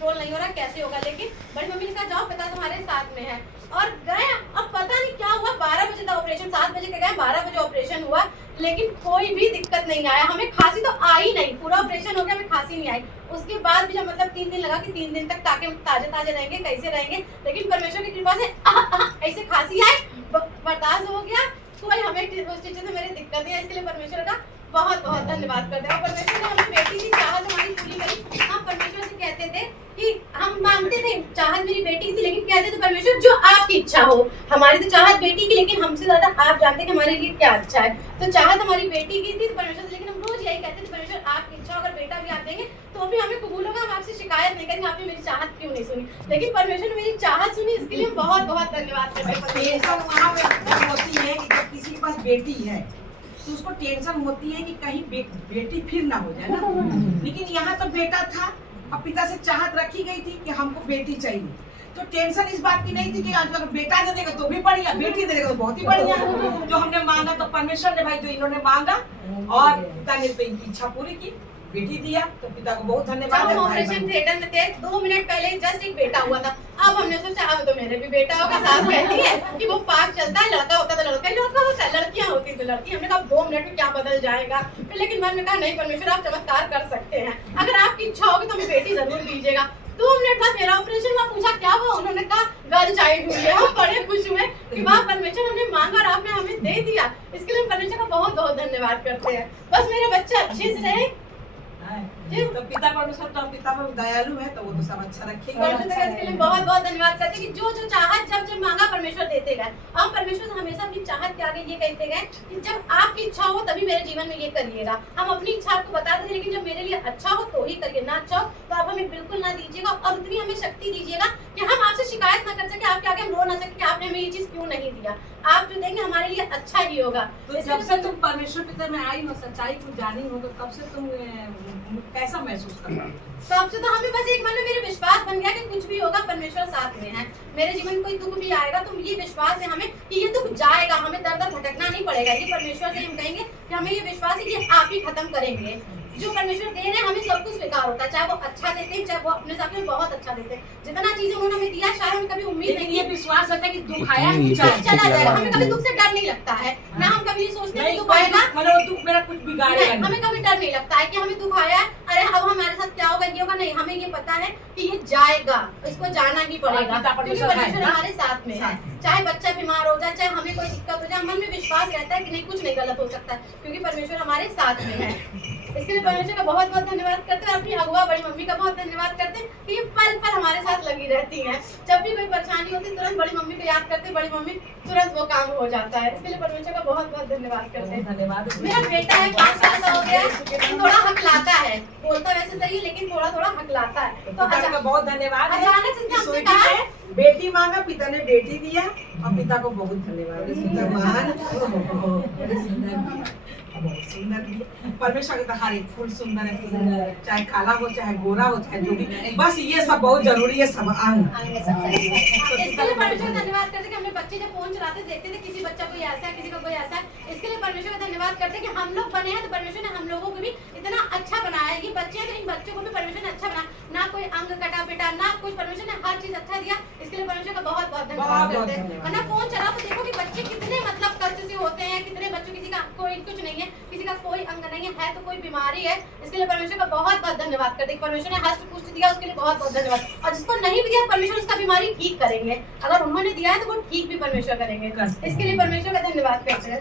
Control नहीं हो रहा, कैसे होगा। लेकिन बड़ी मम्मी ने कहा जाओ पिता तुम्हारे साथ में है, और गए। अब पता नहीं क्या हुआ, 12 बजे था ऑपरेशन, 7 बजे के गए, 12 बजे ऑपरेशन हुआ, लेकिन कोई भी दिक्कत नहीं आया। हमें खांसी तो आई नहीं, पूरा ऑपरेशन हो गया, हमें खांसी नहीं आई। उसके बाद भी जब मतलब 3 दिन लगा कि 3 दिन तक ताकि ताजे ताजे रहेंगे, कैसे रहेंगे, लेकिन परमेश्वर की कृपा से ऐसे खांसी आई, बर्दाश्त हो गया। कोई हमें उस चीज़ से मेरी दिक्कत नहीं है। इसके लिए परमेश्वर का बहुत बहुत धन्यवाद करते हैं। और परमेश्वर ने हमें बेटी की चाहत हमारी पूरी करी। हम परमेश्वर से कहते थे कि हम मांगते थे चाहत मेरी बेटी की थी, लेकिन कहते थे परमेश्वर जो आपकी इच्छा हो। हमारी तो चाहत बेटी की, लेकिन हमसे ज्यादा आप जानते कि हमारे लिए क्या अच्छा है। तो चाहत हमारी बेटी की थी तो परमेश्वर से, लेकिन हम रोज यही कहते थे परमेश्वर आपकी इच्छा, अगर बेटा भी आप देंगे तो भी हमें कबूल होगा, हम आपसे शिकायत नहीं करेंगे आपने मेरी चाहत क्यों नहीं सुनी। लेकिन परमेश्वर ने मेरी चाहत सुनी, इसके लिए बहुत बहुत धन्यवाद करते हैं। होती है कि जब किसी के पास बेटी है तो उसको टेंशन होती है कि कहीं बेटी फिर ना हो जाए ना, लेकिन यहाँ तो बेटा था और पिता से चाहत रखी गई थी कि हमको बेटी चाहिए। तो टेंशन इस बात की नहीं थी कि अगर बेटा दे देगा तो भी बढ़िया, बेटी दे देगा तो बहुत ही बढ़िया। जो हमने मांगा तो परमेश्वर ने, भाई जो इन्होंने मांगा और पिता ने इच्छा पूरी की, बेटी दिया, तो पिता को बहुत धन्यवाद। जब हम ऑपरेशन थिएटर में थे 2 मिनट पहले जस्ट एक बेटा हुआ था। अब हमने सोचा अब तो मेरे भी बेटा होगा। सास कहती है कि वो पाक चलता है, लड़का होता तो लड़का ही लड़का होता है, लड़कियां होती तो लड़की। हमने कहा 2 मिनट में क्या बदल जाएगा, लेकिन मन में कहा नहीं परमेश्वर आप चमत्कार कर सकते हैं, अगर आपकी इच्छा होगी तो हमें बेटी जरूर दीजिएगा। 2 मिनट बाद मेरा ऑपरेशन हुआ, पूछा क्या हुआ, उन्होंने कहा गर्ल चाइल्ड हुई है। हम बड़े खुश हुए कि वाह परमेश्वर हमने मांगा और आपने हमें दे दिया। इसके लिए परमेश्वर का बहुत बहुत धन्यवाद करते हैं। बस मेरे बच्चे अच्छे से रहे। तो पिता परमेश्वर तो पिता पर दयालु है, तो वो तो सब अच्छा रखेगा। इसके लिए बहुत बहुत धन्यवाद करते हैं कि जो जो चाहत जब जब मांगा परमेश्वर देते गए। हम परमेश्वर से हमेशा अपनी चाहत के आगे ये कहते गए कि जब आपकी इच्छा हो तभी मेरे जीवन में ये करिएगा। हम अपनी इच्छा आपको बताते थे, लेकिन जब मेरे लिए अच्छा हो तो ही करिए, ना अच्छा हो तो आप हमें बिल्कुल ना दीजिएगा। और उतनी हमें शक्ति दीजिएगा कि हम आपसे शिकायत ना कर सके, आपके आगे हम रो ना सके कि आपने हमें ये चीज क्यों नहीं दिया। आप जो देंगे हमारे लिए अच्छा ही होगा। तो जब से तुम परमेश्वर पिता में आई हो, सच्चाई को जानी हो, तो तब से तुम कैसा महसूस कर रहे हो? तब से तो हमें बस एक मन में मेरे विश्वास बन गया कि कुछ भी होगा परमेश्वर साथ में है। मेरे जीवन में कोई दुख भी आएगा तो ये विश्वास है हमें कि ये दुख जाएगा, हमें दर दर भटकना नहीं पड़ेगा। ये परमेश्वर से हम कहेंगे कि हमें ये विश्वास है कि आप ही खत्म करेंगे। जो परमेश्वर दे रहे हैं हमें सब कुछ स्वीकार होता है, चाहे वो अच्छा देते हैं, चाहे वो अपने साथ में बहुत अच्छा देते हैं। जितना चीजें उन्होंने हमें दिया शायद हमें कभी उम्मीद नहीं, ये विश्वास होता है कि दुख आया चला जाएगा। हमें कभी दुख से डर नहीं लगता है, ना हम कभी ये सोचते हैं कि दुख आएगा, मतलब दुख मेरा कुछ बिगाड़ेगा। हमें कभी डर नहीं लगता है कि हमें दुख आया, अरे अब हमारे साथ क्या होगा, ये होगा। नहीं, हमें ये पता है कि ये जाएगा, इसको जाना ही पड़ेगा, क्योंकि परमेश्वर हमारे साथ में है। चाहे बच्चा बीमार हो जाए, चाहे हमें कोई दिक्कत हो जाए, मन में विश्वास रहता है कि नहीं कुछ नहीं गलत हो सकता है, क्योंकि परमेश्वर हमारे साथ में है। इसके लिए परमेश्वर का बहुत बहुत धन्यवाद करते हैं। अपनी अगुआ बड़ी मम्मी का बहुत धन्यवाद करते हैं कि ये पल पल हमारे साथ लगी रहती हैं। जब भी कोई परेशानी होती है तुरंत बड़ी मम्मी को याद करते, बड़ी मम्मी तुरंत वो काम हो जाता है। इसके लिए परमेश्वर का बहुत बहुत धन्यवाद करते हैं। धन्यवाद। मेरा बेटा है 5 साल का हो गया, थोड़ा हकलाता है, बोलता वैसे सही है लेकिन थोड़ा थोड़ा हकलाता है। तो बहुत धन्यवाद। अचानक से हमसे कहा बेटी मांगा, पिता ने बेटी दिया, और पिता को बहुत धन्यवाद। बहुत सुंदर दिया परमेश्वर का। हर एक फूल सुंदर है, चाहे काला हो चाहे गोरा हो चाहे जो भी, बस ये सब बहुत जरूरी है, सब अंग। इसके लिए परमेश्वर धन्यवाद करते कि हमने बच्चे जब फोन चलाते देखते थे किसी बच्चा कोई ऐसा है, किसी का कोई ऐसा है। इसके लिए परमेश्वर का धन्यवाद करते कि हम लोग बने हैं तो परमेश्वर ने हम लोगों को भी इतना अच्छा बनाया है। ये बच्चे हैं तो इन बच्चों को भी परमेश्वर ने अच्छा बनाया, ना कोई अंग कटा बेटा, ना कुछ, परमेश्वर ने हर चीज अच्छा दिया। इसके लिए परमेश्वर का बहुत बहुत धन्यवाद करते हैं। वरना फोन चला तो देखो कि बच्चे कितने मतलब कष्ट से होते हैं, कितने बच्चों, किसी का कोई कुछ नहीं है, किसी का कोई अंग नहीं है तो कोई बीमारी है। इसके लिए परमेश्वर का बहुत बहुत धन्यवाद करते हैं। परमेश्वर ने हष्ट पुष्ट दिया, उसके लिए बहुत बहुत धन्यवाद। और जिसको नहीं भी दिया परमेश्वर उसका बीमारी ठीक करेंगे, अगर उन्होंने दिया है तो वो ठीक भी परमेश्वर करेंगे। इसके लिए परमेश्वर का धन्यवाद करते हैं।